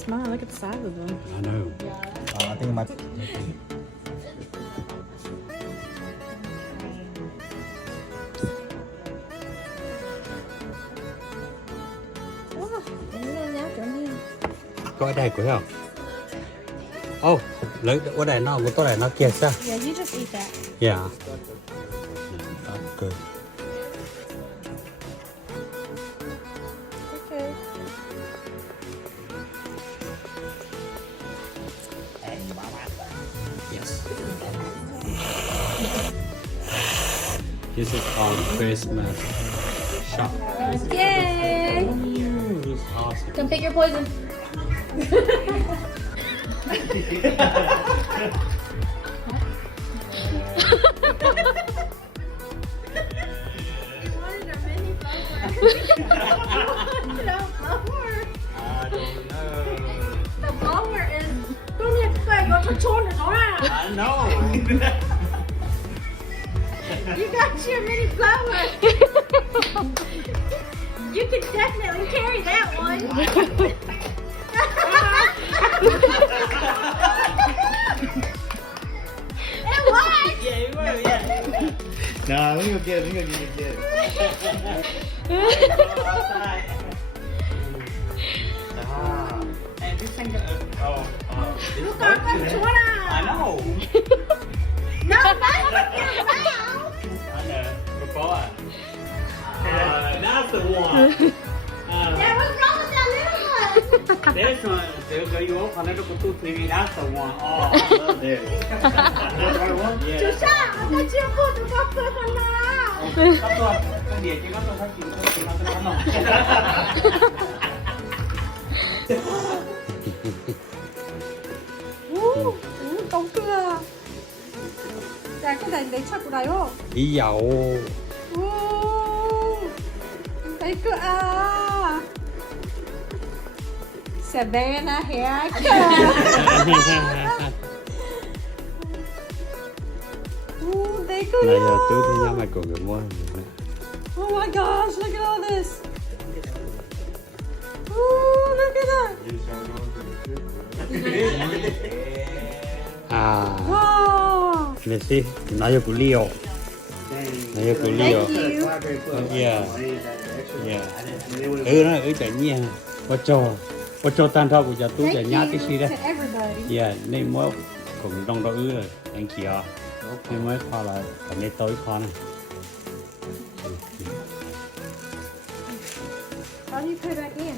small. Look at the size of them. I know. I think my Wow, nó nhá chỗ này. Có ở đây của không? Oh, lấy ở đây nó, một cái này nó kia sao? Yeah, you just eat that. Yeah. That's good. Okay. Yes. This is on Christmas shop. Yay! Ooh, this is awesome. Come pick your poison. The blower is don't need to go to turn it around. I know. You got your mini blower. You could definitely carry that one. It was. Yeah, you were, yeah. Nah, we gonna get it. We gonna get it. Outside. And this thing, this Look out the I corner. know. No, not your mouth. I know. Before. That's the one. Yeah, what's wrong with that little one? This one, the you open it up with 2, 3, that's the one. Oh, I love this. That's the right one? Yeah. Chusa, I thought you put the box on now. Các con địa chỉ có tôi phát triển tôi chỉ nói tôi nói Công cưa. Dạ, cái này để chắc của này không? Ý dậu. Thấy cưa à. Savannah haircut. Thấy cưa. Này giờ tôi thấy nhau mày cùng người mua. Oh my gosh, look at all this. Ooh, look at that. À, Wow. let's see. Nói cho của Leo. Nói cho của Leo. Thank you. Yeah. Yeah. Nó chạy nha. Có cho tan thọ của nhà tôi chạy nhát cái gì Thank đấy. you to everybody. Yeah, nên mới cũng trong đó rồi. Thank you. Nên mới kho là còn nên tối kho này. How do you put it back in?